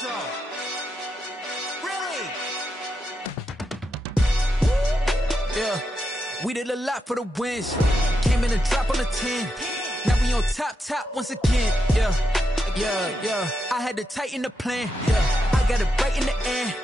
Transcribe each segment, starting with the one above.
zone. Really? Yeah, we did a lot for the wins. Came in a drop on the 10. Now we on top once again. Yeah. I had to tighten the plan. Yeah, I got it right in the end.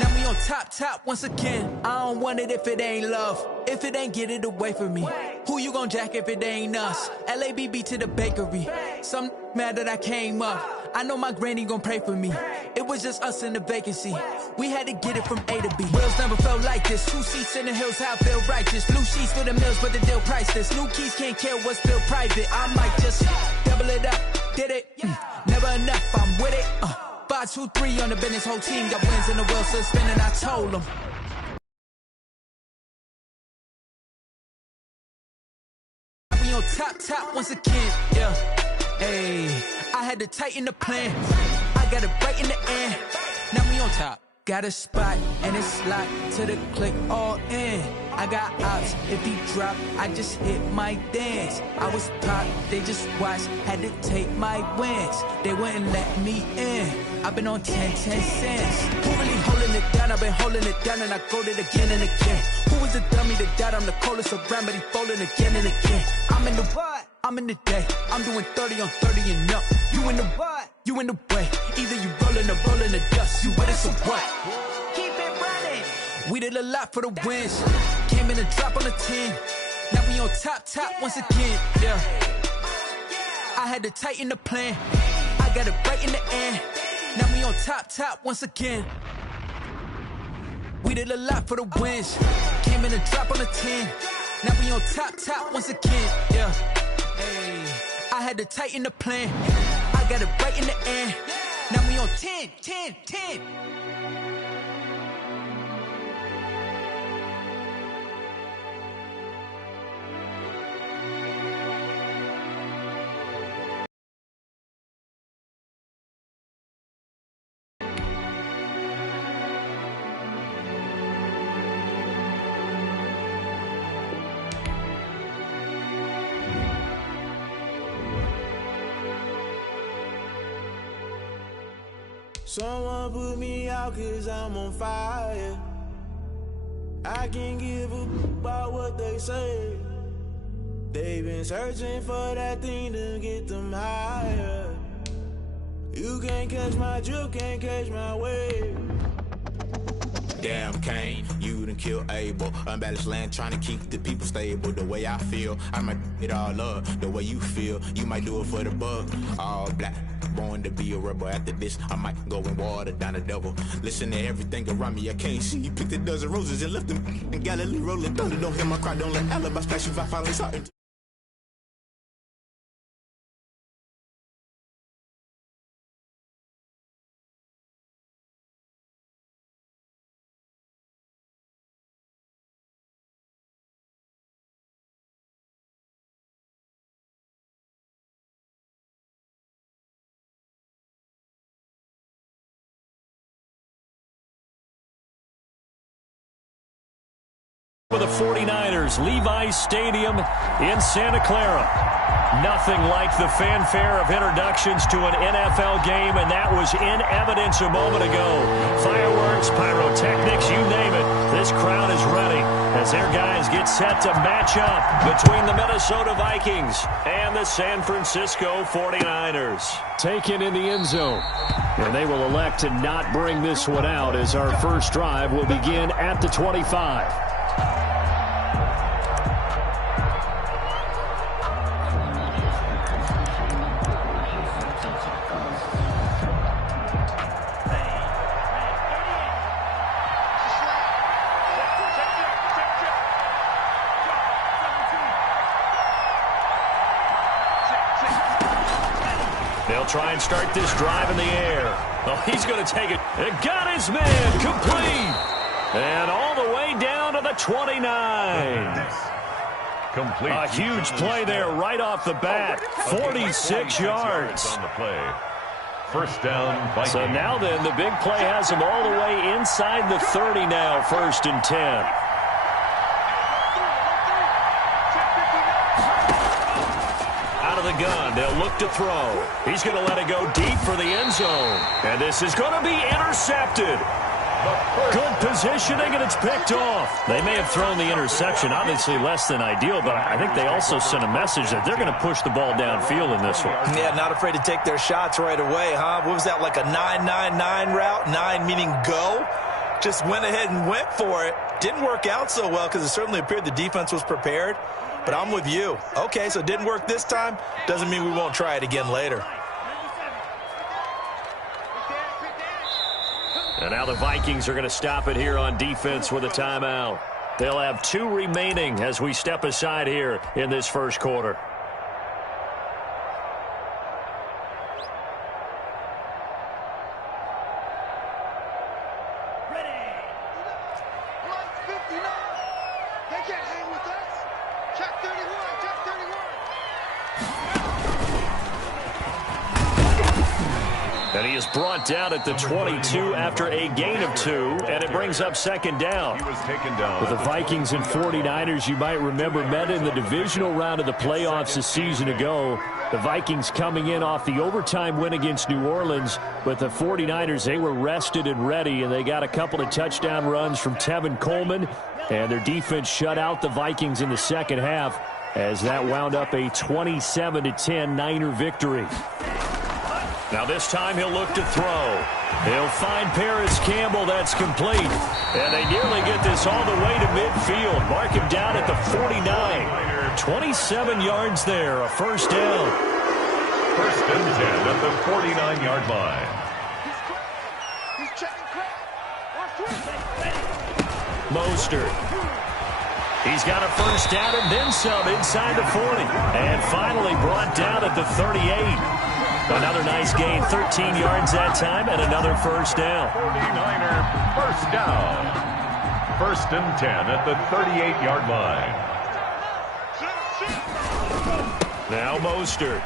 Now we on top once again. I don't want it if it ain't love. If it ain't, get it away from me. Who you gon' jack if it ain't us? LABB to the bakery. Some mad that I came up. I know my granny gon' pray for me. It was just us in the vacancy. We had to get it from A to B. Wheels never felt like this. 2 seats in the hills, how I feel righteous. Blue sheets for the mills, but the deal priceless. New keys can't care what's still private. I might just double it up. Did it? Never enough, I'm with it. 5, 2, 3 on the business, whole team got wins in the wheels still spinning. I told them. We on top once again. Yeah, hey, I had to tighten the plan. I got it right in the end. Now we on top. Got a spot and it's locked to the click all in. I got ops, if he drop, I just hit my dance. I was top, they just watched, had to take my wins. They wouldn't let me in. I've been on 10 cents. Who really holding it down? I've been holding it down and I got it again and again. Who was the dummy that died? I'm the coldest around, but he folding again and again. I'm in the what? I'm in the day. I'm doing 30 on 30 and up. You in the what? You in the way. Either you rolling or rolling the dust. You with us or what? Keep it running. We did a lot for the wins. Came in a drop on the 10. Now we on top once again. Yeah. I had to tighten the plan. I got it right in the end. Now we on top once again. We did a lot for the wins. Came in a drop on the 10. Now we on top once again. Yeah. Hey, I had to tighten the plan. I got it right in the end. Now we on 10. Someone put me out 'cause I'm on fire. I can't give a about what they say. They've been searching for that thing to get them higher. You can't catch my drift, can't catch my wave. Damn Kane, you done killed Abel. Unbalanced land trying to keep the people stable. The way I feel, I might it all up. The way you feel, you might do it for the buck. All black, born to be a rebel. After this, I might go and water down the devil. Listen to everything around me, I can't see. Picked a dozen roses and left them in Galilee rolling thunder. Don't hear my cry, don't let alibi splash if I finally saw it. For the 49ers, Levi's Stadium in Santa Clara. Nothing like the fanfare of introductions to an NFL game, and that was in evidence a moment ago. Fireworks, pyrotechnics, you name it. This crowd is ready as their guys get set to match up between the Minnesota Vikings and the San Francisco 49ers. Taken in the end zone. And they will elect to not bring this one out as our first drive will begin at the 25. They'll try and start this drive in the air. Oh, he's going to take it. It got his man complete. And all the way down to the 29. Complete. A huge play there right off the bat. 46 yards. On the play. First down. Vikings. So now then, the big play has him all the way inside the 30 now, 1st and 10. the gun. They'll look to throw. He's going to let it go deep for the end zone. And this is going to be intercepted. Good positioning, and it's picked off. They may have thrown the interception, obviously less than ideal, but I think they also sent a message that they're going to push the ball downfield in this one. Yeah, not afraid to take their shots right away, huh? What was that, like a 9-9-9 route? 9 meaning go? Just went ahead and went for it. Didn't work out so well because it certainly appeared the defense was prepared. But I'm with you. Okay, so it didn't work this time. Doesn't mean we won't try it again later. And now the Vikings are going to stop it here on defense with a timeout. They'll have 2 remaining as we step aside here in this first quarter. And he is brought down at the 22 after a gain of 2, and it brings up second down. He was taken down. With the Vikings and 49ers, you might remember, met in the divisional round of the playoffs a season ago. The Vikings coming in off the overtime win against New Orleans, but the 49ers, they were rested and ready, and they got a couple of touchdown runs from Tevin Coleman, and their defense shut out the Vikings in the second half as that wound up a 27-10 Niner victory. Now this time he'll look to throw. He'll find Paris Campbell. That's complete. And they nearly get this all the way to midfield. Mark him down at the 49. 27 yards there, a first down. First and 10 at the 49-yard line. Mostert. He's got a first down and then some inside the 40. And finally brought down at the 38. Another nice gain, 13 yards that time, and another first down. 49er first down. First and 10 at the 38-yard line. Now Mostert.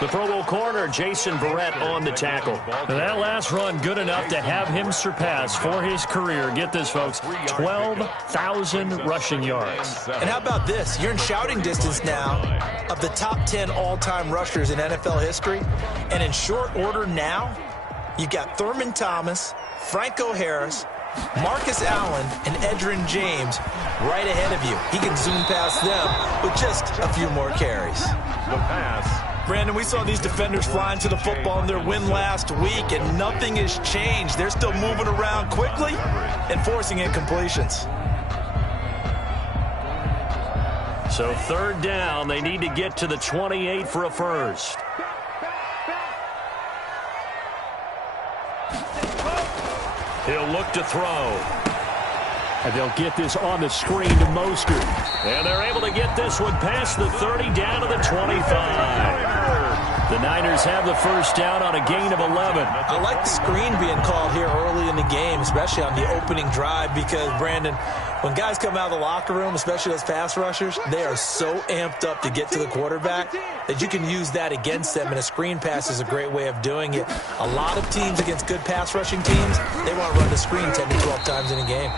The Pro Bowl corner, Jason Verrett, on the tackle. And that last run good enough to have him surpass for his career. Get this, folks, 12,000 rushing yards. And how about this? You're in shouting distance now of the top 10 all-time rushers in NFL history. And in short order now, you've got Thurman Thomas, Franco Harris, Marcus Allen, and Edgerrin James right ahead of you. He can zoom past them with just a few more carries. The pass. Brandon, we saw these defenders flying to the football in their win last week, and nothing has changed. They're still moving around quickly and forcing incompletions. So third down, they need to get to the 28 for a first. He'll look to throw. And they'll get this on the screen to Mostert. And they're able to get this one past the 30 down to the 25. The Niners have the first down on a gain of 11. I like the screen being called here early in the game, especially on the opening drive, because, Brandon, when guys come out of the locker room, especially those pass rushers, they are so amped up to get to the quarterback that you can use that against them, and a screen pass is a great way of doing it. A lot of teams against good pass rushing teams, they want to run the screen 10 to 12 times in a game.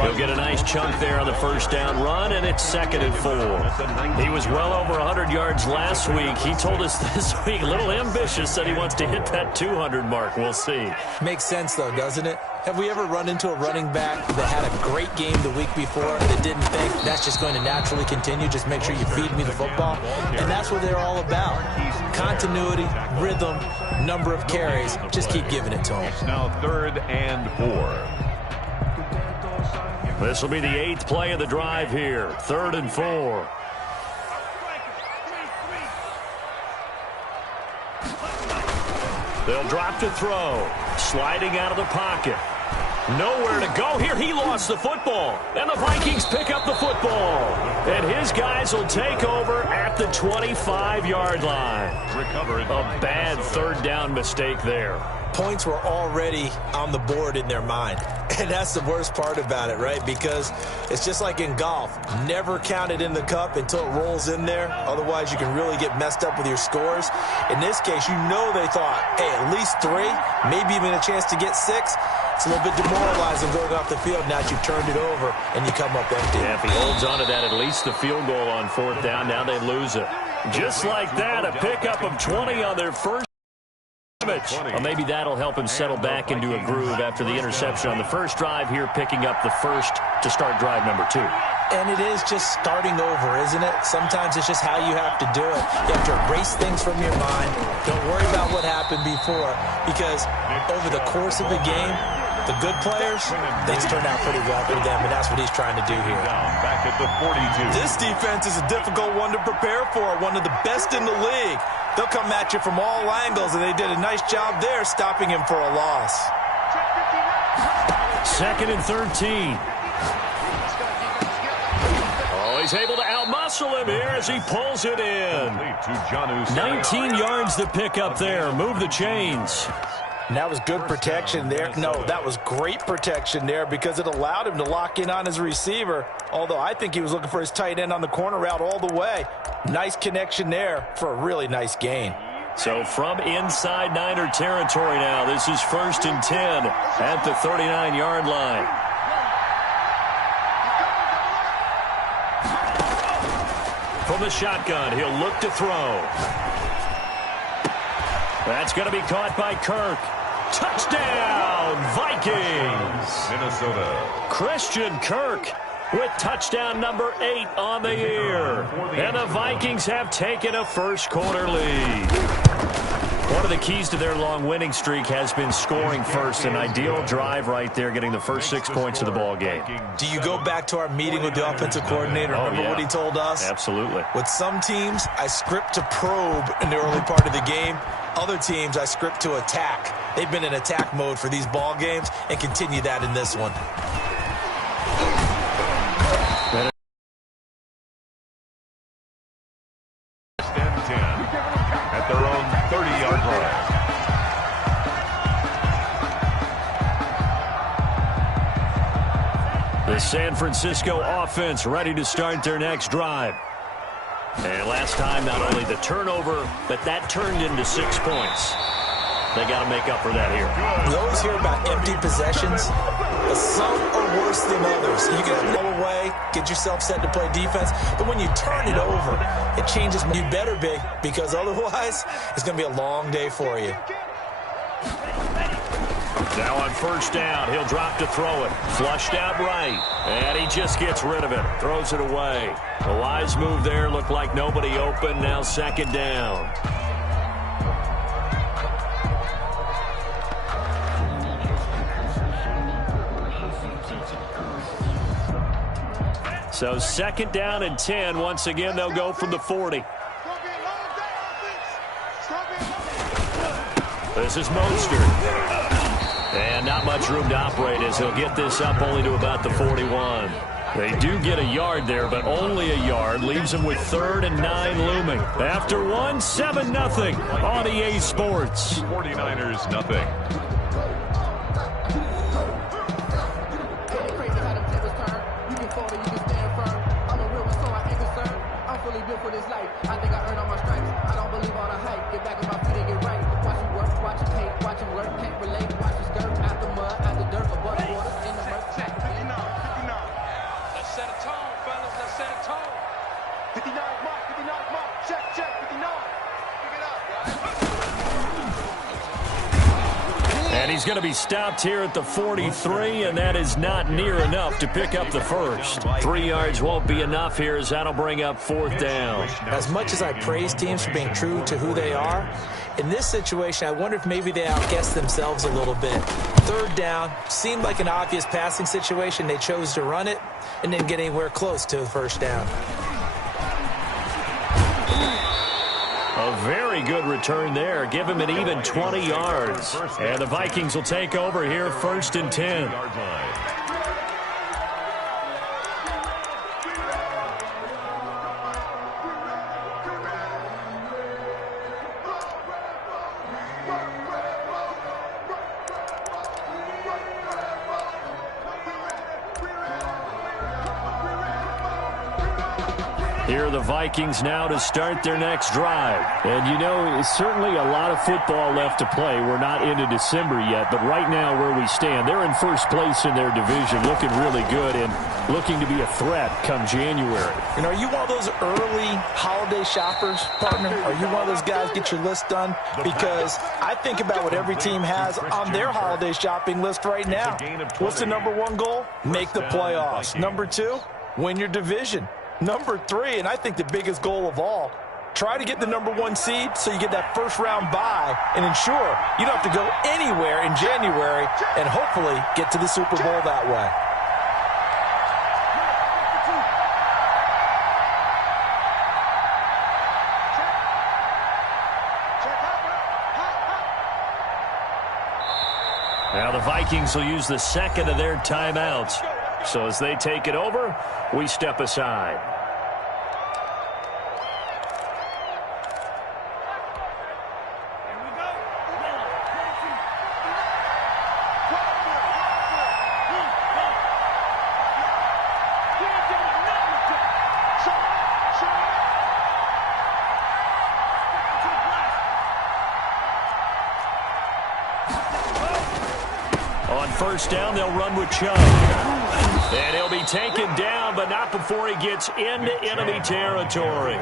He'll get a nice chunk there on the first down run, and it's 2nd and 4. He was well over 100 yards last week. He told us this week, a little ambitious, that he wants to hit that 200 mark. We'll see. Makes sense, though, doesn't it? Have we ever run into a running back that had a great game the week before that didn't think that's just going to naturally continue? Just make sure you feed me the football. And that's what they're all about. Continuity, rhythm, number of carries. Just keep giving it to them. It's now 3rd and 4. This will be the 8th play of the drive here. 3rd and 4. They'll drop to throw. Sliding out of the pocket. Nowhere to go here. He lost the football. And the Vikings pick up the football. And his guys will take over at the 25-yard line. Recovered. A bad third down mistake there. Points were already on the board in their mind. And that's the worst part about it, right? Because it's just like in golf. Never count it in the cup until it rolls in there. Otherwise, you can really get messed up with your scores. In this case, you know they thought, hey, at least 3, maybe even a chance to get 6. It's a little bit demoralizing going off the field now that you've turned it over and you come up empty. Yeah, if he holds on to that, at least the field goal on 4th down. Now they lose it. Just like that, a pickup of 20 on their first. Well, maybe that'll help him settle back into a groove after the interception on the first drive here, picking up the first to start drive number 2. And it is just starting over, isn't it? Sometimes it's just how you have to do it. You have to erase things from your mind. Don't worry about what happened before, because over the course of the game, the good players, things turned out pretty well for them, and that's what he's trying to do here. Back at the 42. This defense is a difficult one to prepare for, one of the best in the league. They'll come at you from all angles, and they did a nice job there stopping him for a loss. 2nd and 13. Oh, he's able to outmuscle him here as he pulls it in. 19 yards to pick up there. Move the chains. And that was good protection there. No, that was great protection there because it allowed him to lock in on his receiver, although I think he was looking for his tight end on the corner route all the way. Nice connection there for a really nice gain. So from inside Niner territory now, this is 1st and 10 at the 39-yard line. From the shotgun, he'll look to throw. That's going to be caught by Kirk. Touchdown, Vikings! Minnesota. Christian Kirk with touchdown number 8 on the year. And the Vikings have taken a first-quarter lead. One of the keys to their long winning streak has been scoring first. An ideal drive right there, getting the first 6 points of the ball game. Do you go back to our meeting with the offensive coordinator? Remember what he told us? Absolutely. With some teams, I script to probe in the early part of the game. Other teams, I script to attack. They've been in attack mode for these ball games and continue that in this one. And 10 at their own 30-yard line. The San Francisco offense ready to start their next drive. And last time, not only the turnover, but that turned into 6 points. They got to make up for that here. You always hear about empty possessions, but some are worse than others. You can go away, get yourself set to play defense, but when you turn it over, it changes. You better be, because otherwise, it's going to be a long day for you. Now on 1st down, he'll drop to throw it. Flushed out right, and he just gets rid of it. Throws it away. A wise move there. Looked like nobody open. Now 2nd down. So 2nd down and 10. Once again, they'll go from the 40. This is Mostert. And not much room to operate as he'll get this up only to about the 41. They do get a yard there, but only a yard. Leaves them with 3rd and 9 looming. After one, 7-0 on EA Sports. 49ers, nothing. And he's going to be stopped here at the 43, and that is not near enough to pick up the first. 3 yards won't be enough here, as that'll bring up 4th down. As much as I praise teams for being true to who they are, in this situation, I wonder if maybe they outguessed themselves a little bit. 3rd down seemed like an obvious passing situation. They chose to run it and didn't get anywhere close to the 1st down. A very good return there. Give him an even 20 yards. And the Vikings will take over here, 1st and 10. Here are the Vikings now to start their next drive. And, you know, it's certainly a lot of football left to play. We're not into December yet, but right now where we stand, they're in first place in their division, looking really good and looking to be a threat come January. And are you one of those early holiday shoppers, partner? Are you one of those guys get your list done? Because I think about what every team has on their holiday shopping list right now. What's the number one goal? Make the playoffs. Number two, win your division. Number three, and I think the biggest goal of all, try to get the number one seed so you get that first round bye and ensure you don't have to go anywhere in January and hopefully get to the Super Bowl that way. Now the Vikings will use the second of their timeouts. So as they take it over, we step aside. On first down, they'll run with Chubb. And he'll be taken down, but not before he gets into enemy territory.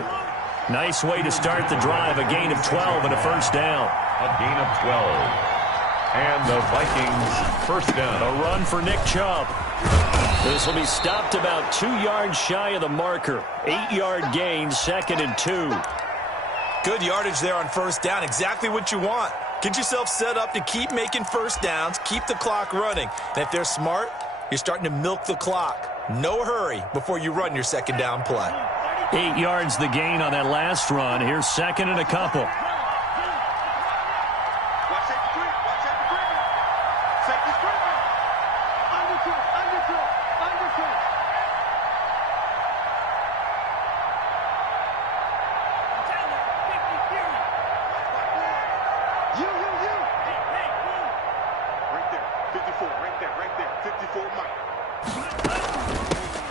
Nice way to start the drive, a gain of 12 and a first down. A gain of 12. And the Vikings first down. A run for Nick Chubb. This will be stopped about 2 yards shy of the marker. 8-yard gain, 2nd and 2. Good yardage there on first down. Exactly what you want. Get yourself set up to keep making first downs, keep the clock running. And if they're smart, you're starting to milk the clock. No hurry before you run your second down play. 8 yards the gain on that last run. Here's second and a couple.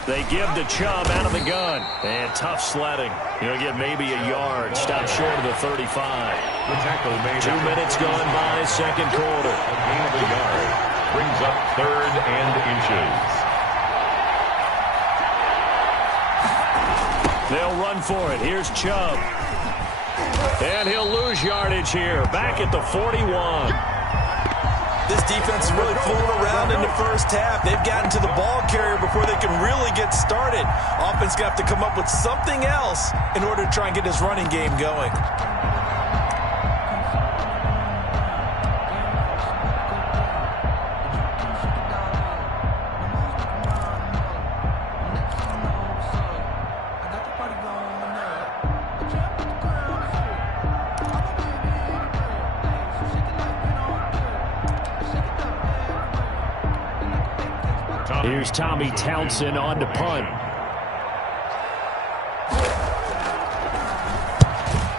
They give to Chubb out of the gun. And tough sledding. He'll get maybe a yard. Stop short of the 35. The tackle made 2 minutes gone by, second quarter. A gain of a yard. Brings up 3rd and inches. They'll run for it. Here's Chubb. And he'll lose yardage here. Back at the 41. This defense is really fooling around in the first half. They've gotten to the ball carrier before they can really get started. Offense going to have to come up with something else in order to try and get this running game going. Here's Tommy Townsend on to punt.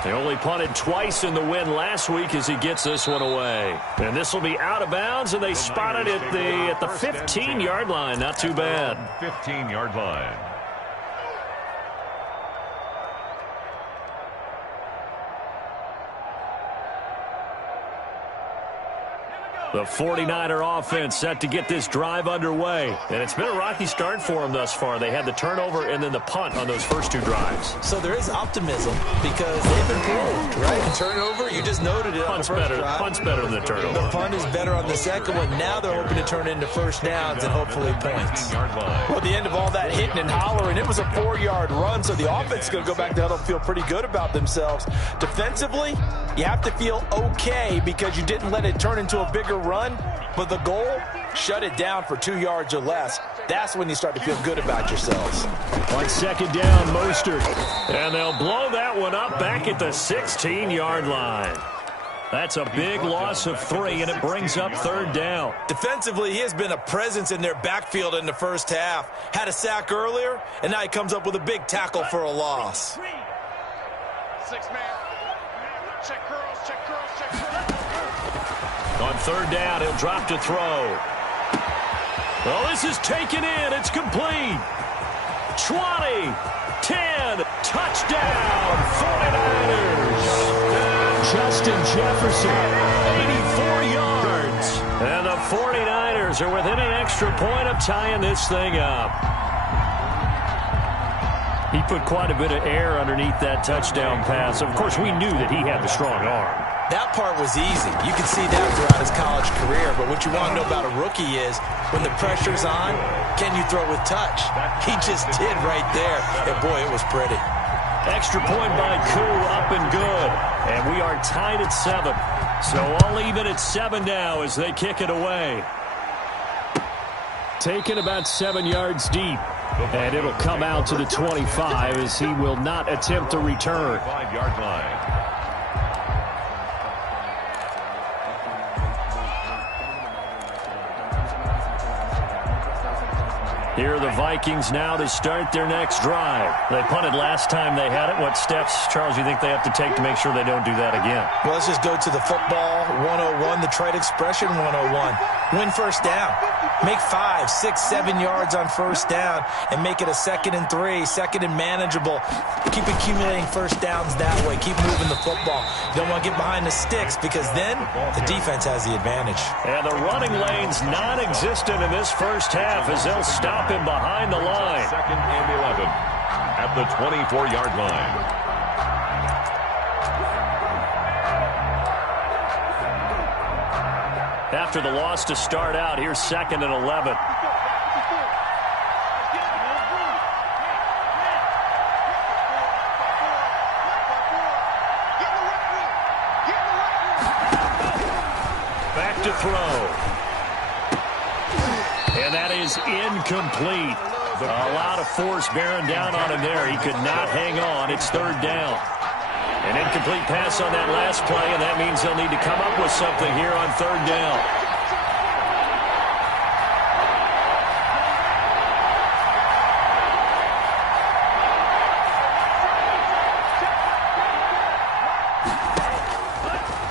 They only punted twice in the win last week as he gets this one away. And this will be out of bounds, and they spotted it at the 15-yard line. Not too bad. 15-yard line. The 49er offense set to get this drive underway. And it's been a rocky start for them thus far. They had the turnover and then the punt on those first 2 drives. So there is optimism because they've improved, right? The turnover, you just noted it. Punt's better. Punt's better than the turnover. The punt is better on the second one. Now they're hoping to turn into first downs and hopefully points. Well, at the end of all that hitting and hollering, it was a 4-yard run, so the offense is going to go back to huddle and feel pretty good about themselves. Defensively, you have to feel okay because you didn't let it turn into a bigger run, but the goal, shut it down for 2 yards or less. That's when you start to feel good about yourselves. On second down, Mostert. And they'll blow that one up back at the 16-yard line. That's a big loss of 3, and it brings up 3rd down. Defensively, he has been a presence in their backfield in the first half. Had a sack earlier, and now he comes up with a big tackle for a loss. 6-man. Check curls, check curls, check curls. On 3rd down, he'll drop to throw. Well, this is taken in. It's complete. 20, 10, touchdown, 49ers. Justin Jefferson, 84 yards. And the 49ers are within an extra point of tying this thing up. He put quite a bit of air underneath that touchdown pass. Of course, we knew that he had the strong arm. That part was easy. You could see that throughout his college career. But what you want to know about a rookie is when the pressure's on, can you throw with touch? He just did right there. And, boy, it was pretty. Extra point by Koo, up and good. And we are tied at 7. So all even at 7 now as they kick it away. Taken about 7 yards deep. And it'll come out to the 25 as he will not attempt to return. 5-yard line. Here are the Vikings now to start their next drive. They punted last time they had it. What steps, Charles, you think they have to take to make sure they don't do that again? Well, let's just go to the football 101, the trade expression 101. Win first down. Make 5, 6, 7 yards on first down and make it a 2nd and 3, 2nd and manageable. Keep accumulating first downs that way. Keep moving the football. You don't want to get behind the sticks because then the defense has the advantage. And the running lane's non-existent in this first half as they'll stop him behind the line. 2nd and 11 at the 24-yard line. After the loss to start out, here's 2nd and 11. Back to throw. And that is incomplete. A lot of force bearing down on him there. He could not hang on. It's 3rd down. An incomplete pass on that last play, and that means they'll need to come up with something here on 3rd down.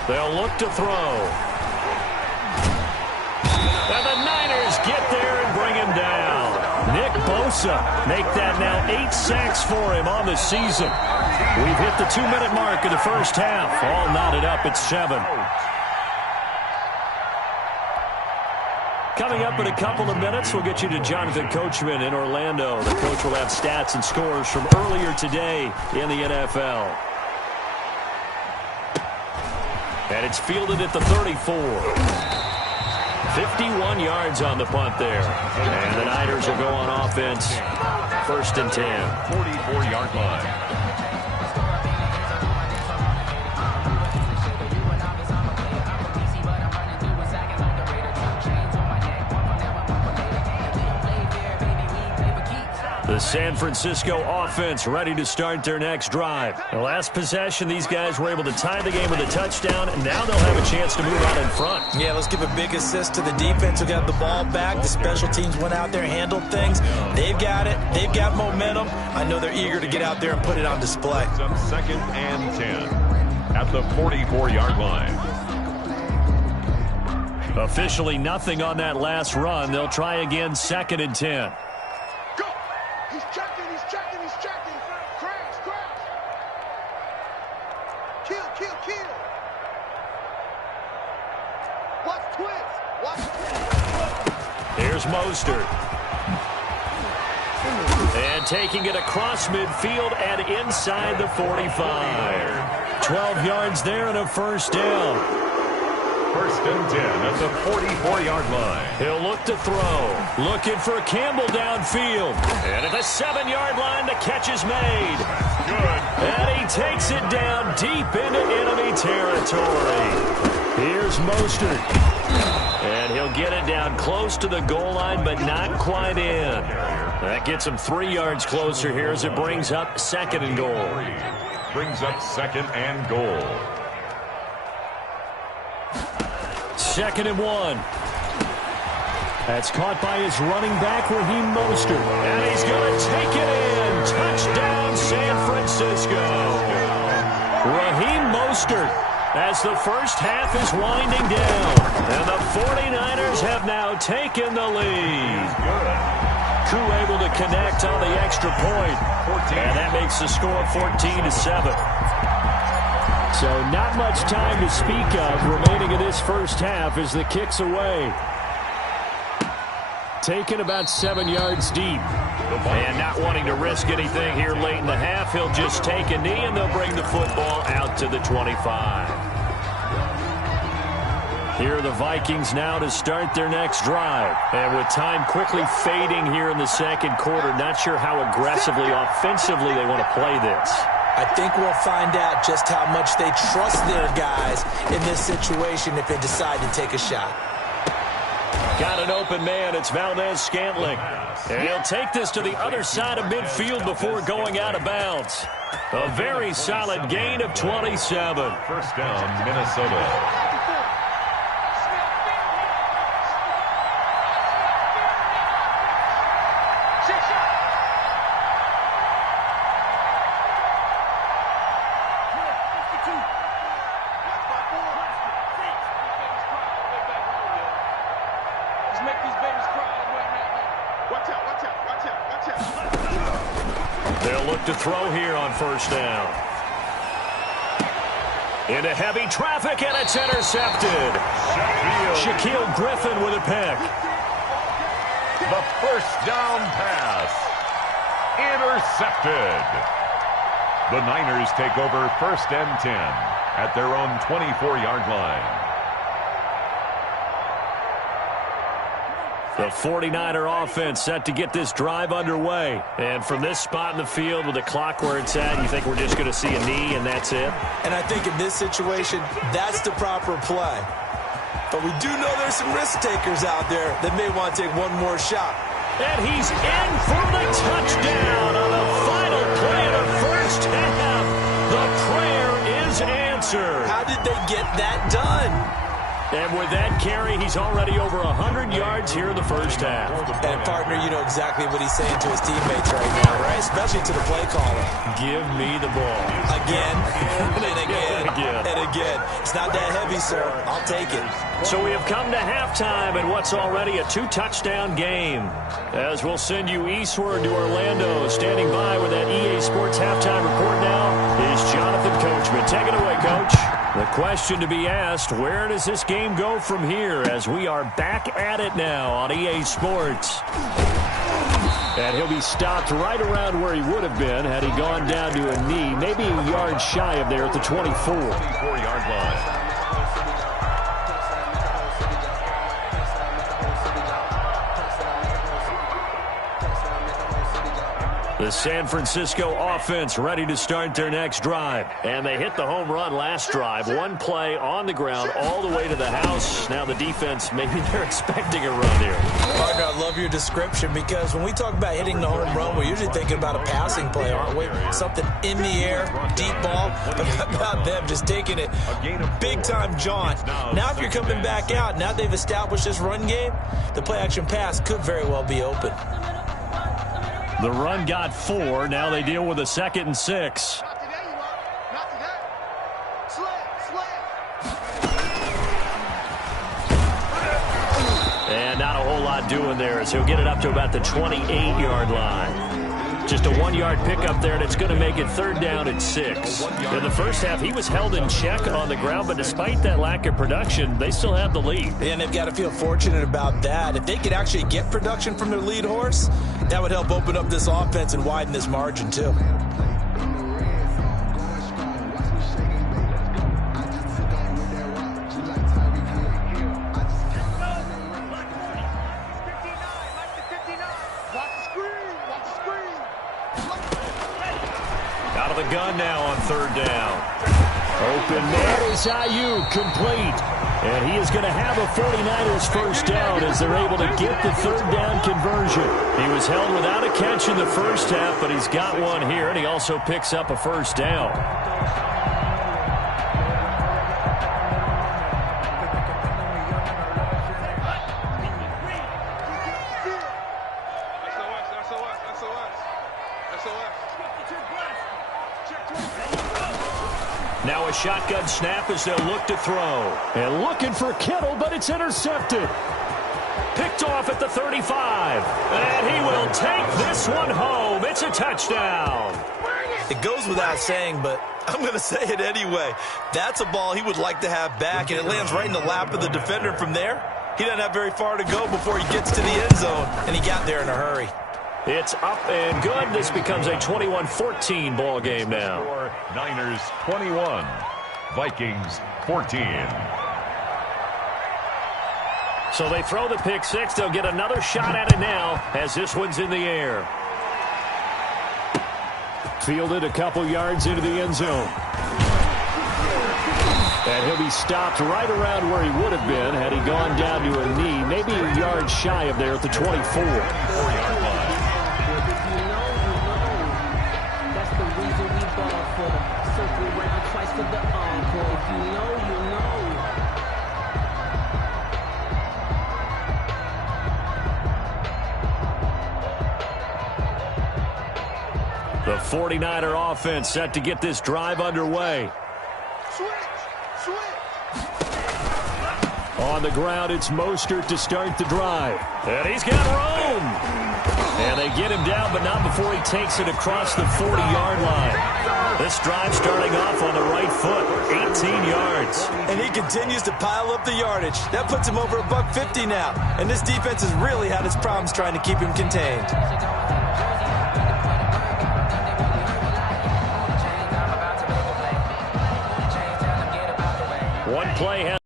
They'll look to throw. And the Niners get there and bring him down. Nick Bosa make that now 8 sacks for him on the season. We've hit the 2-minute mark of the first half. All knotted up at 7. Coming up in a couple of minutes, we'll get you to Jonathan Coachman in Orlando. The coach will have stats and scores from earlier today in the NFL. And it's fielded at the 34. 51 yards on the punt there. And the Niners will go on offense. 1st and 10. 44-yard line. The San Francisco offense ready to start their next drive. The last possession, these guys were able to tie the game with a touchdown, and now they'll have a chance to move out in front. Yeah, let's give a big assist to the defense who got the ball back. The special teams went out there and handled things. They've got it. They've got momentum. I know they're eager to get out there and put it on display. 2nd and 10 at the 44-yard line. Officially nothing on that last run. They'll try again 2nd and 10. He's checking. Crash. Kill. Watch twist. Here's Mostert. And taking it across midfield and inside the 45. 12 yards there and a first down. 1st and 10 at the 44-yard line. He'll look to throw. Looking for Campbell downfield. And at the 7-yard line, the catch is made. Good. And he takes it down deep into enemy territory. Here's Mostert. And he'll get it down close to the goal line, but not quite in. That gets him 3 yards closer here as it brings up 2nd and goal. Brings up 2nd and goal. 2nd and 1. That's caught by his running back, Raheem Mostert. And he's going to take it in. Touchdown, San Francisco. Raheem Mostert as the first half is winding down. And the 49ers have now taken the lead. crew able to connect on the extra point. And that makes the score 14-7. So not much time to speak of remaining in this first half as the kick's away. Taken about 7 yards deep. And not wanting to risk anything here late in the half, he'll just take a knee, and they'll bring the football out to the 25. Here are the Vikings now to start their next drive. And with time quickly fading here in the second quarter, not sure how aggressively, offensively they want to play this. I think we'll find out just how much they trust their guys in this situation if they decide to take a shot. Got an open man. It's Valdez-Scantling. And he'll take this to the other side of midfield before going out of bounds. A very solid gain of 27. First down, Minnesota. They'll look to throw here on first down. Into heavy traffic, and it's intercepted. Shaquille Griffin with a pick. The first down pass. Intercepted. The Niners take over first and 10 at their own 24-yard line. The 49er offense set to get this drive underway. And from this spot in the field with the clock where it's at, you think we're just going to see a knee and that's it? And I think in this situation, that's the proper play. But we do know there's some risk takers out there that may want to take one more shot. And he's in for the touchdown on the final play of the first half. The prayer is answered. How did they get that done? And with that carry, he's already over 100 yards here in the first half. And, partner, you know exactly what he's saying to his teammates right now, right? Especially to the play caller. Give me the ball. Again, and again, and again. It's not that heavy, sir. I'll take it. So we have come to halftime in what's already a 2-touchdown game. As we'll send you eastward to Orlando. Standing by with that EA Sports halftime report now is Jonathan Coachman. Take it away, Coach. The question to be asked, where does this game go from here as we are back at it now on EA Sports? And he'll be stopped right around where he would have been had he gone down to a knee, maybe a yard shy of there at the 24. 24-yard line. The San Francisco offense ready to start their next drive. And they hit the home run last drive. One play on the ground all the way to the house. Now the defense, maybe they're expecting a run here. Partner, I love your description because when we talk about hitting the home run, we're usually thinking about a passing play, aren't we? Something in the air, deep ball. But how about them just taking it big-time jaunt? Now if you're coming back out, now they've established this run game, the play-action pass could very well be open. The run got 4. Now they deal with a 2nd and 6. Not today, you are. Not today. Slam. And not a whole lot doing there as he'll get it up to about the 28-yard line. Just a 1-yard pickup there, and it's going to make it 3rd down at 6. In the first half, he was held in check on the ground, but despite that lack of production, they still have the lead. And they've got to feel fortunate about that. If they could actually get production from their lead horse, that would help open up this offense and widen this margin, too. Out of the gun now on 3rd down. Open man is Ayuk, complete. And he is going to have a 49ers first down as they're able to get the 3rd down conversion. He was held without a catch in the first half, but he's got one here, and he also picks up a first down. Now a shotgun snap as they'll look to throw. And looking for Kittle, but it's intercepted. Picked picked off at the 35. And he will take this one home. It's a touchdown. It goes without saying, but I'm going to say it anyway. That's a ball he would like to have back, and it lands right in the lap of the defender. From there, he doesn't have very far to go before he gets to the end zone, and he got there in a hurry. It's up and good. This becomes a 21-14 ball game now. Niners 21, Vikings 14. So they throw the pick six. They'll get another shot at it now as this one's in the air. Fielded a couple yards into the end zone. And he'll be stopped right around where he would have been had he gone down to a knee, maybe a yard shy of there at the 24. That's the reason we ball for. Circle around twice for the encore. You know. The 49er offense set to get this drive underway. Switch. On the ground, it's Mostert to start the drive. And he's got room. And they get him down, but not before he takes it across the 40-yard line. This drive starting off on the right foot, 18 yards. And he continues to pile up the yardage. That puts him over $150 now. And this defense has really had its problems trying to keep him contained. One play has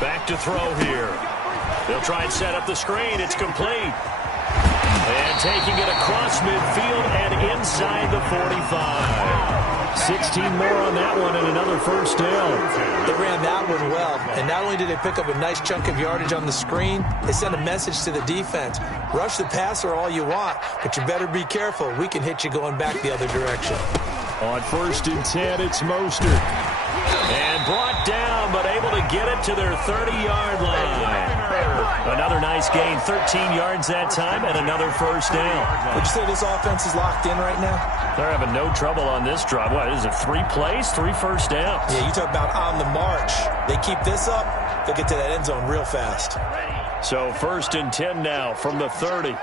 back to throw here. They'll try and set up the screen. It's complete. And taking it across midfield and inside the 45. 16 more on that one and another first down. They ran that one well. And not only did they pick up a nice chunk of yardage on the screen, they sent a message to the defense. Rush the passer all you want, but you better be careful. We can hit you going back the other direction. On 1st and 10, it's Mostert. And brought down, but able to get it to their 30-yard line. Another nice gain, 13 yards that time, and another first down. Would you say this offense is locked in right now? They're having no trouble on this drive. What, is it 3 plays, 3 first downs? Yeah, you talk about on the march. They keep this up, they'll get to that end zone real fast. So 1st and 10 now from the 30.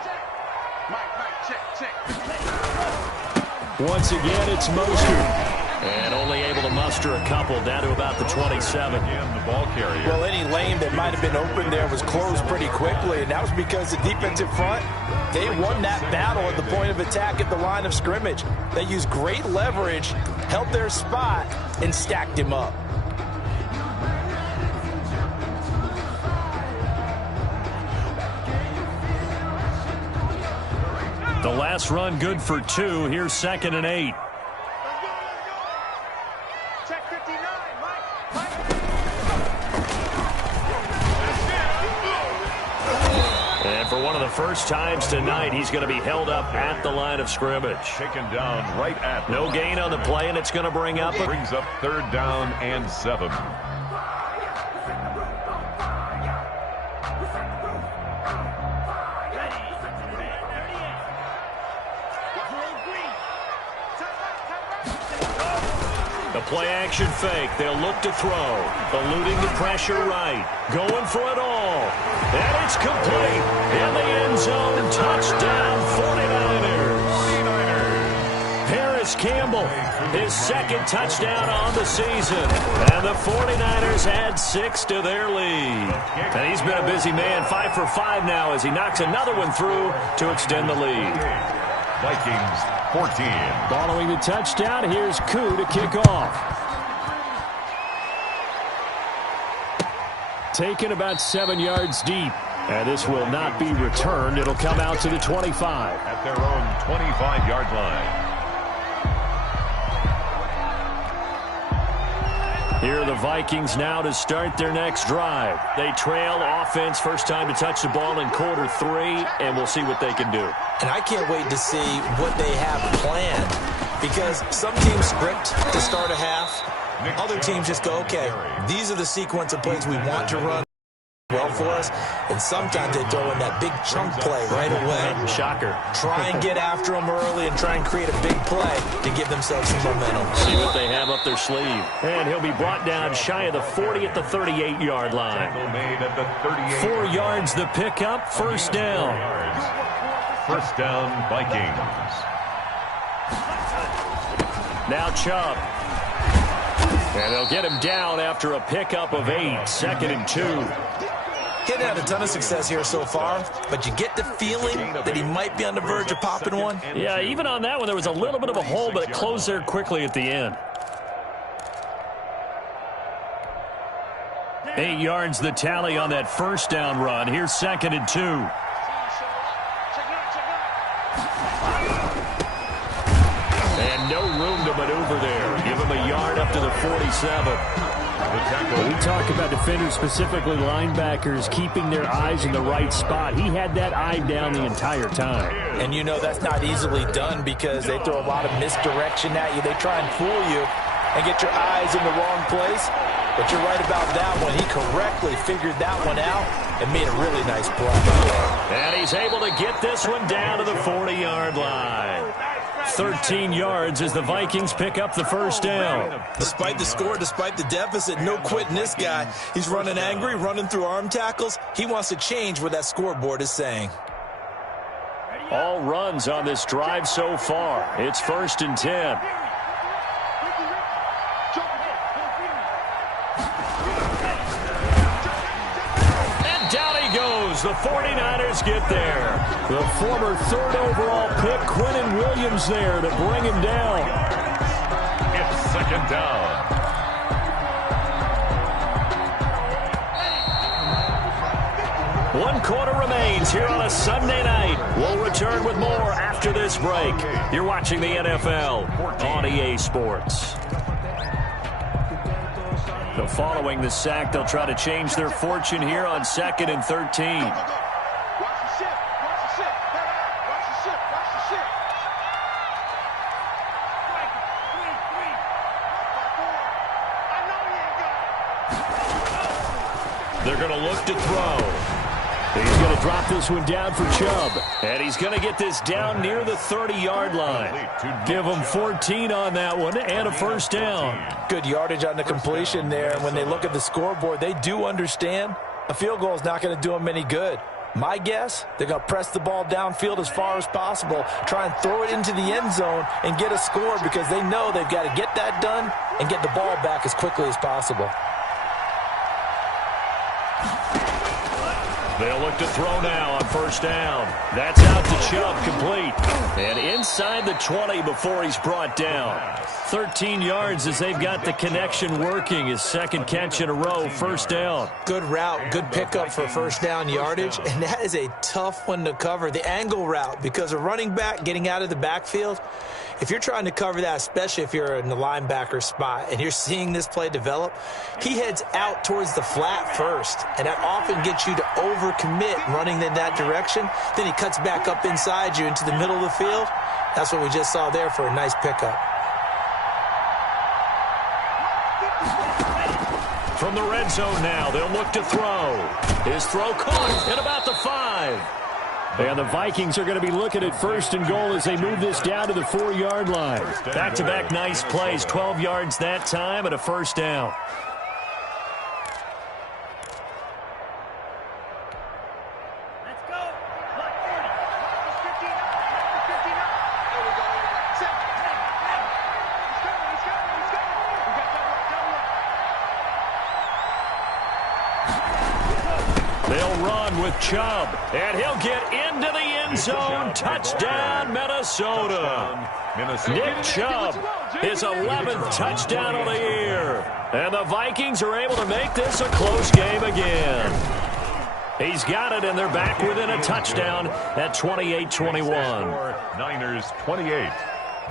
Once again, it's Mostert. And only able to muster a couple down to about the 27. The ball carrier. Well, any lane that might have been open there was closed pretty quickly, and that was because the defensive front, they won that battle at the point of attack at the line of scrimmage. They used great leverage, held their spot, and stacked him up. The last run good for 2. Here's 2nd and 8. Check 59, Mike. And for one of the first times tonight, he's going to be held up at the line of scrimmage. Taken down right at No gain on the play, and it's going to bring up 3rd down and 7. The play-action fake. They'll look to throw. Eluding the pressure right. Going for it all. And it's complete. In the end zone. Touchdown 49ers. Harris Campbell, his 2nd touchdown on the season. And the 49ers add 6 to their lead. And he's been a busy man. 5 for 5 now as he knocks another one through to extend the lead. Vikings 14. Following the touchdown, here's Koo to kick off. Taken about 7 yards deep. And this will not be returned. It'll come out to the 25. At their own 25-yard line. Here are the Vikings now to start their next drive. They trail offense, first time to touch the ball in quarter 3, and we'll see what they can do. And I can't wait to see what they have planned, because some teams script to start a half. Other teams just go, okay, these are the sequence of plays we want to run. Well, out for us. And sometimes they throw in that big chunk play right away. Shocker. Try and get after them early and try and create a big play to give themselves some momentum. See what they have up their sleeve. And he'll be brought down shy of the 40 at the 38-yard line. 4 yards the pickup, first down. First down, Vikings. Now Chubb. And they'll get him down after a pickup of 8, 2nd and 2. He hasn't had a ton of success here so far, but you get the feeling that he might be on the verge of popping one. Yeah, even on that one, there was a little bit of a hole, but it closed there quickly at the end. 8 yards the tally on that first down run. Here's 2nd and 2. And no room to maneuver there. Give him a yard up to the 47. We talk about defenders, specifically linebackers, keeping their eyes in the right spot. He had that eye down the entire time. And you know that's not easily done because they throw a lot of misdirection at you. They try and fool you and get your eyes in the wrong place. But you're right about that one. He correctly figured that one out and made a really nice play. And he's able to get this one down to the 40-yard line. 13 yards as the Vikings pick up the first down. Despite the score, despite the deficit, no quitting this guy. He's running angry, running through arm tackles. He wants to change what that scoreboard is saying. All runs on this drive so far. It's 1st and 10. The 49ers get there. The former 3rd overall pick, Quinnen Williams, there to bring him down. It's 2nd down. One quarter remains here on a Sunday night. We'll return with more after this break. You're watching the NFL on EA Sports. So following the sack, they'll try to change their fortune here on 2nd and 13. Watch the ship. Watch the ship. Watch the ship. Watch the ship. I know he ain't got it. They're going to look to throw. He's going to drop this one down for Chubb. And he's going to get this down near the 30-yard line. Give him 14 on that one and a first down. Good yardage on the completion there. And when they look at the scoreboard, they do understand a field goal is not going to do them any good. My guess, they're going to press the ball downfield as far as possible, try and throw it into the end zone and get a score because they know they've got to get that done and get the ball back as quickly as possible. They'll look to throw now on first down. That's out to Chubb, complete. And inside the 20 before he's brought down. 13 yards as they've got the connection working. His 2nd catch in a row, first down. Good route, good pickup for first down yardage, and that is a tough one to cover. The angle route, because a running back getting out of the backfield, if you're trying to cover that, especially if you're in the linebacker spot and you're seeing this play develop, he heads out towards the flat first, and that often gets you to overcommit running in that direction. Then he cuts back up inside you into the middle of the field. That's what we just saw there for a nice pickup. From the red zone now, they'll look to throw. His throw caught at about the 5. And the Vikings are going to be looking at 1st and goal as they move this down to the 4-yard line. Back-to-back nice plays, 12 yards that time and a first down. Let's go. Block 40. 59. He's coming. We got double. They'll run with Chubb, and he'll get into the end zone. Touchdown, Minnesota. Nick Chubb, his 11th touchdown of the year. And the Vikings are able to make this a close game again. He's got it, and they're back within a touchdown at 28-21. Niners 28,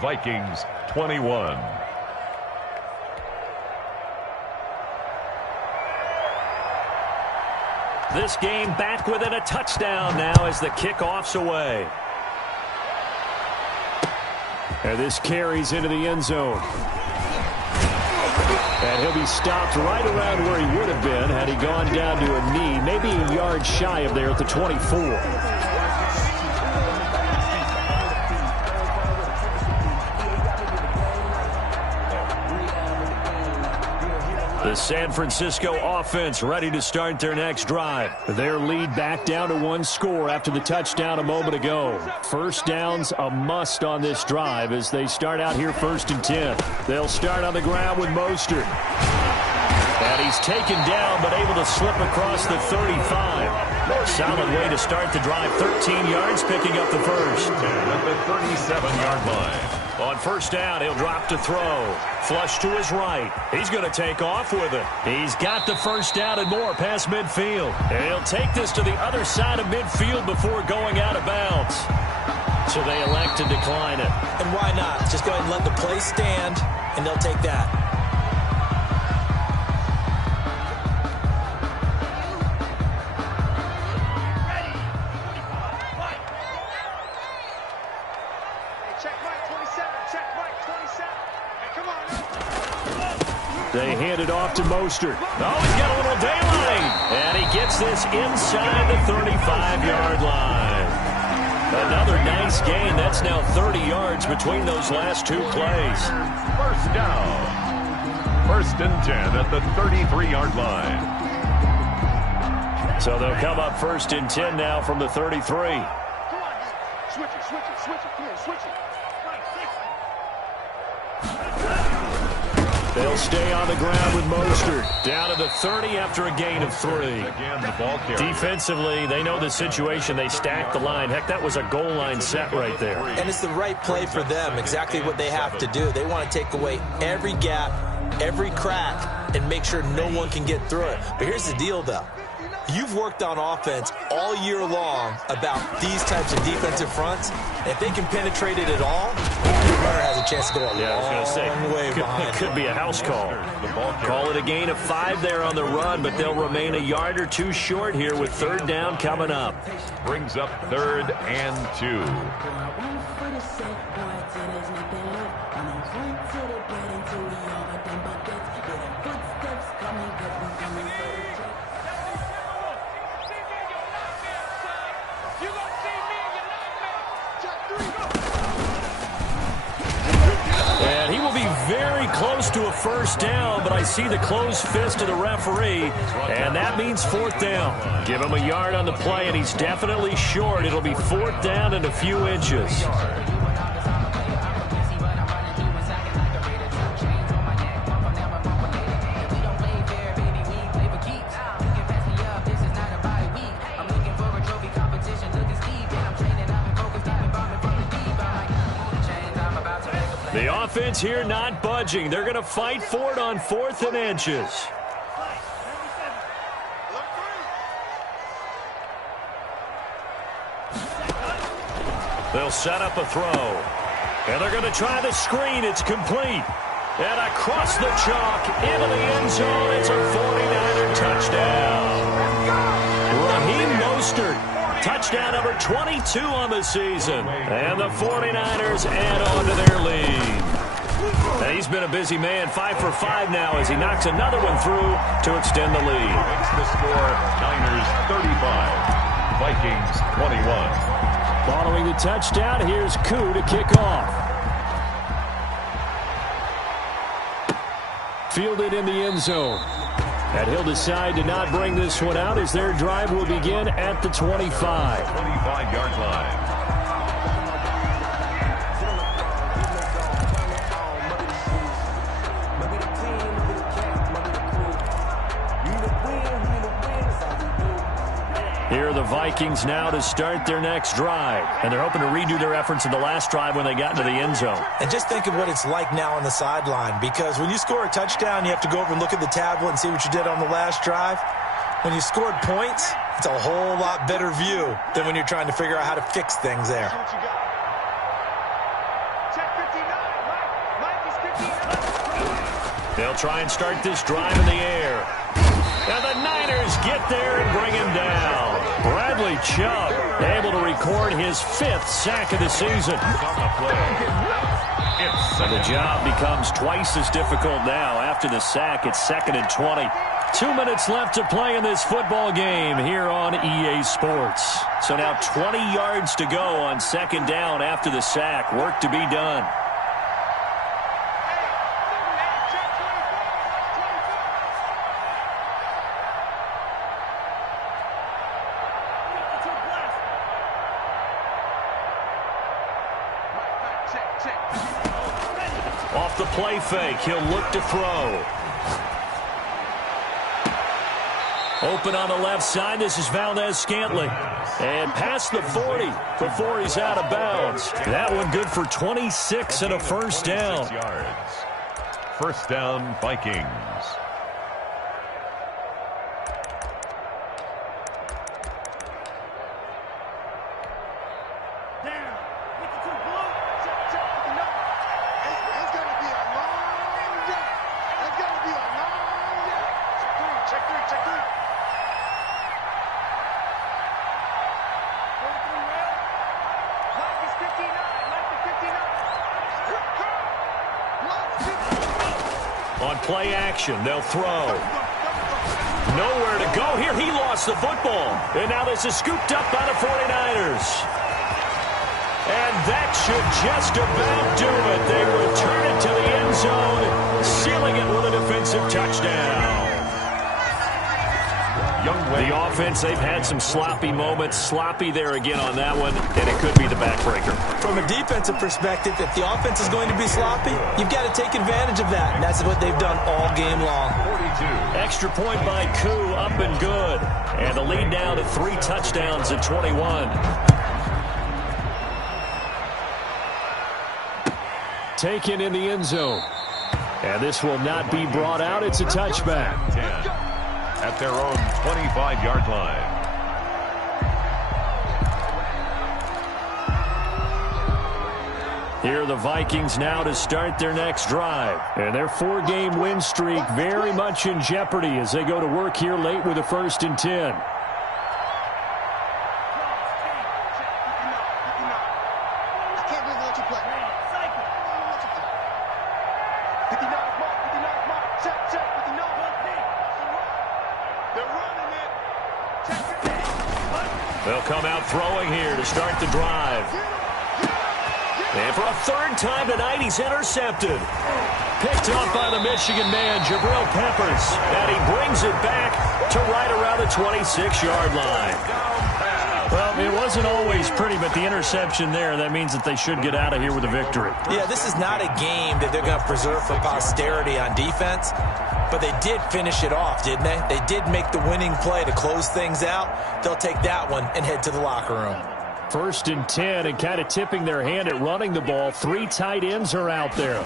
Vikings 21. This game back within a touchdown now as the kickoff's away. And this carries into the end zone. And he'll be stopped right around where he would have been had he gone down to a knee, maybe a yard shy of there at the 24. The San Francisco offense ready to start their next drive. Their lead back down to 1 score after the touchdown a moment ago. First down's a must on this drive as they start out here 1st and 10. They'll start on the ground with Mostert. And he's taken down but able to slip across the 35. Solid way to start the drive. 13 yards, picking up the first. At the 37-yard line. On first down, he'll drop to throw. Flush to his right. He's going to take off with it. He's got the first down and more past midfield. And he'll take this to the other side of midfield before going out of bounds. So they elect to decline it. And why not? Just go ahead and let the play stand, and they'll take that. They hand it off to Mostert. Oh, he's got a little daylight. And he gets this inside the 35-yard line. Another nice gain. That's now 30 yards between those last 2 plays. First down. 1st and 10 at the 33-yard line. So they'll come up 1st and 10 now from the 33. Come on, switch it, switch it, switch it. Come on, switch it. They'll stay on the ground with Mostert. Down to the 30 after a gain of 3. Again, the ball carrier. Defensively, they know the situation. They stack the line. Heck, that was a goal line set right there. And it's the right play for them, exactly what they have to do. They want to take away every gap, every crack, and make sure no one can get through it. But here's the deal, though. You've worked on offense all year long about these types of defensive fronts. If they can penetrate it at all, your runner has a chance to go a long way behind. It could be a house call. Call it a gain of 5 there on the run, but they'll remain a yard or 2 short here with 3rd down coming up. Brings up 3rd and 2. And he will be very close to a first down, but I see the closed fist of the referee, and that means 4th down. Give him a yard on the play, and he's definitely short. It'll be 4th down and a few inches. The offense here not budging. They're going to fight for it on 4th and inches. They'll set up a throw. And they're going to try the screen. It's complete. And across the chalk into the end zone. It's a 49er touchdown. Raheem Mostert. Touchdown number 22 on the season. And the 49ers add on to their lead. And he's been a busy man, 5 for 5 now as he knocks another one through to extend the lead. Makes the score Niners 35, Vikings 21. Following the touchdown, here's Koo to kick off. Fielded in the end zone. And he'll decide to not bring this one out as their drive will begin at the 25. 25-yard line. Here are the Vikings now to start their next drive. And they're hoping to redo their efforts in the last drive when they got into the end zone. And just think of what it's like now on the sideline, because when you score a touchdown, you have to go over and look at the tablet and see what you did on the last drive. When you scored points, it's a whole lot better view than when you're trying to figure out how to fix things there. They'll try and start this drive in the air. And the Niners get there and bring him down. Brad Bradley Chubb able to record his 5th sack of the season. The job becomes twice as difficult now. After the sack, it's 2nd and 20. 2 minutes left to play in this football game here on EA Sports. So now 20 yards to go on 2nd down after the sack. Work to be done. Off the play fake, he'll look to throw. Open on the left side, this is Valdez-Scantling. And past the 40 before he's out of bounds. That one good for 26 and a first down. First down, Vikings. On play action, they'll throw. Nowhere to go here. He lost the football. And now this is scooped up by the 49ers. And that should just about do it. They return it to the end zone, sealing it with a defensive touchdown. The offense, they've had some sloppy moments. Sloppy there again on that one, and it could be the backbreaker. From a defensive perspective, if the offense is going to be sloppy, you've got to take advantage of that, and that's what they've done all game long. 42. Extra point by Koo, up and good. And the lead now to 3 touchdowns at 21. Taken in the end zone. And this will not be brought out. It's a touchback. 10. At their own 25-yard line. Here are the Vikings now to start their next drive. And their 4-game win streak very much in jeopardy as they go to work here late with a 1st and 10. They'll come out throwing here to start the drive. And for a 3rd time tonight, he's intercepted. Picked up by the Michigan man, Jabril Peppers. And he brings it back to right around the 26-yard line. Well, it wasn't always pretty, but the interception there, that means that they should get out of here with a victory. Yeah, this is not a game that they're going to preserve for posterity on defense. But they did finish it off, didn't they? They did make the winning play to close things out. They'll take that one and head to the locker room. 1st and 10, and kind of tipping their hand at running the ball. 3 tight ends are out there.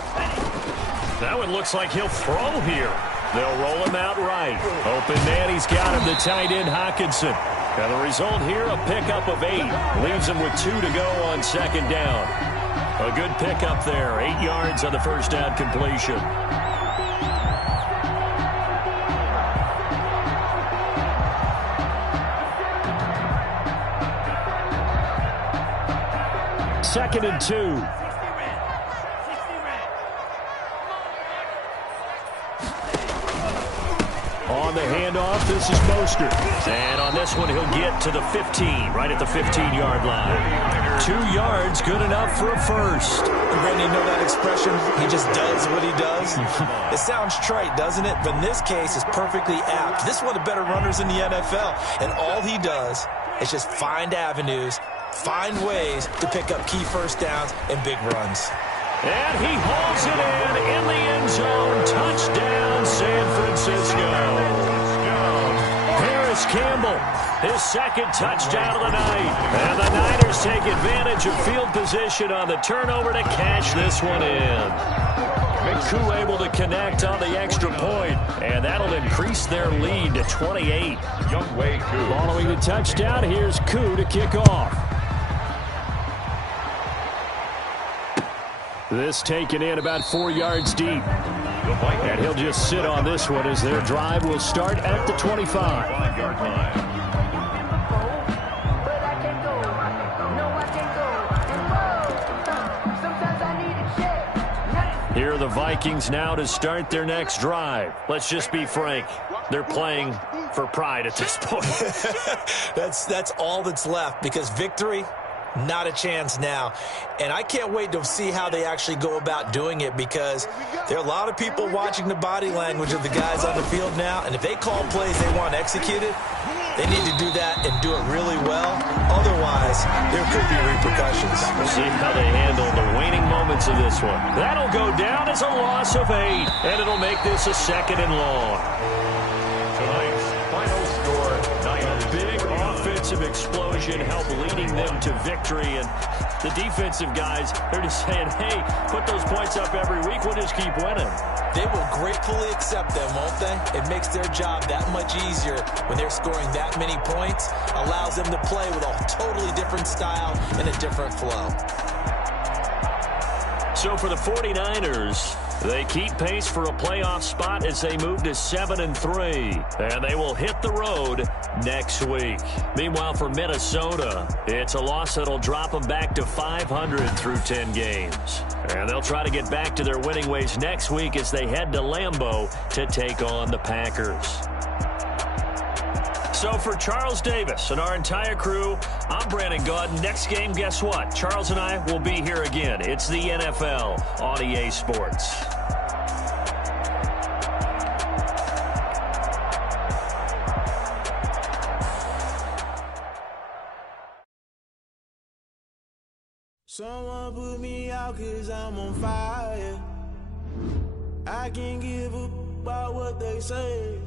That one looks like he'll throw here. They'll roll him out right. Open man, he's got him, the tight end Hockenson. And the result here, a pickup of 8. Leaves him with 2 to go on 2nd down. A good pickup there. 8 yards on the 1st down completion. Second and 2. On the handoff, this is Mostert. And on this one, he'll get to the 15, right at the 15-yard line. 2 yards, good enough for a first. Brandon, you know that expression? He just does what he does. It sounds trite, doesn't it? But in this case, it's perfectly apt. This is one of the better runners in the NFL. And all he does is just find avenues, find ways to pick up key first downs and big runs. And he hauls it in the end zone. Touchdown, San Francisco. Paris Campbell, his 2nd touchdown of the night. And the Niners take advantage of field position on the turnover to cash this one in. Koo able to connect on the extra point, and that'll increase their lead to 28. Younghoe Koo. Following the touchdown, here's Koo to kick off. This taken in about 4 yards deep. And he'll just sit on this one as their drive will start at the 25. 5-yard line. Here are the Vikings now to start their next drive. Let's just be frank. They're playing for pride at this point. That's all that's left, because victory, not a chance now. And I can't wait to see how they actually go about doing it, because there are a lot of people watching the body language of the guys on the field now, and if they call plays they want executed, they need to do that and do it really well. Otherwise, there could be repercussions. We'll see how they handle the waning moments of this one. That'll go down as a loss of 8, and it'll make this a 2nd and long. Tonight's final score, Niners. Big offensive explosion helped leading them to victory, and the defensive guys, they're just saying, hey, put those points up every week, we'll just keep winning. They will gratefully accept them, won't they? It makes their job that much easier when they're scoring that many points. Allows them to play with a totally different style and a different flow. So for the 49ers, they keep pace for a playoff spot as they move to 7-3, and they will hit the road next week. Meanwhile, for Minnesota, it's a loss that'll drop them back to 500 through 10 games. And they'll try to get back to their winning ways next week as they head to Lambeau to take on the Packers. So for Charles Davis and our entire crew, I'm Brandon Gaudin. Next game, guess what? Charles and I will be here again. It's the NFL on EA Sports. Someone put me out 'cause I'm on fire. I can't give up about what they say.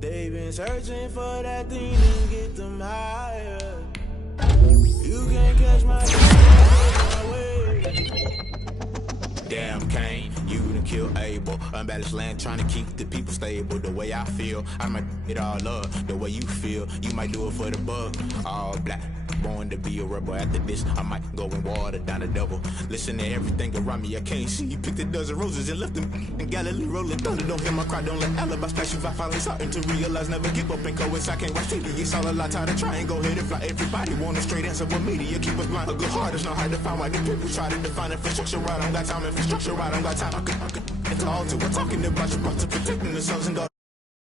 They've been searching for that thing to get them higher. You can't catch my way. Damn, Kane, you done kill Abel. Unbalanced land, trying to keep the people stable. The way I feel, I might it all up. The way you feel, you might do it for the buck. All black, born to be a rebel. After this, I might go and water down the devil. Listen to everything around me, I can't see. You picked a dozen roses and left them in Galilee rolling thunder. Don't hear my cry, don't let alibis flash. If I finally starting to realize, never give up and coincide. I can't watch TV, it's all a lot. Tired of trying, go ahead and fly. Everybody want a straight answer, but media keep us blind. A good heart is not hard to find. Why the people try to define infrastructure right? I don't got time, infrastructure right, I don't got time. I could it's all to we're talking about you, about to protecting the sons and daughters.